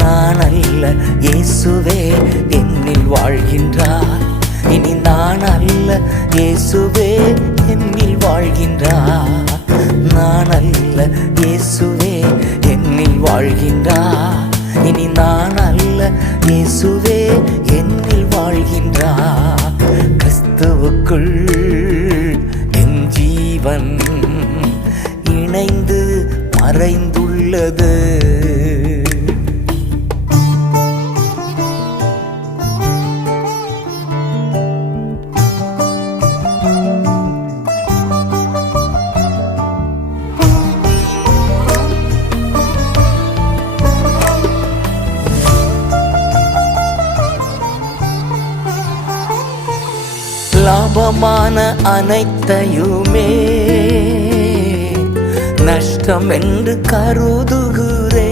நான் அல்ல இயேசுவே என்னில் வாழ்கின்றார். இனி நான் அல்ல இயேசுவே என்னில் வாழ்கின்றார். நான் அல்ல இயேசுவே என்னில் வாழ்கின்றார். இனி நான் அல்ல இயேசுவே என்னில் வாழ்கின்றார். கிறிஸ்துவுக்குள் என் ஜீவன் இணைந்து மறைந்துள்ளது. லாபமான அனைத்தையுமே நஷ்டம் என்று கருதுகிறேன்.